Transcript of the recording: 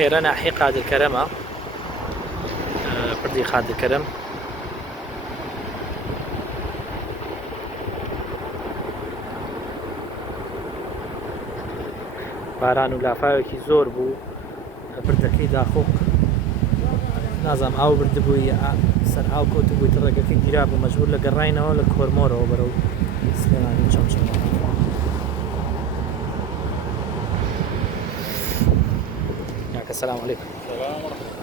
ئێرە ناحی قادرکەرەمە، پردی قادرکەرەم. باران و لافاوێکی زۆر بوو، بردەکەی داخۆک نازام ئاو بردبووی سەر ئاو کۆت بوویت ڕێگەکەی گیرا بوو، مەجبور لە گەڕاینەوە لە کۆرمۆرەوە بەرەو سلێمانی چەمچەمە. کاکە سەلام عەلەیکوم.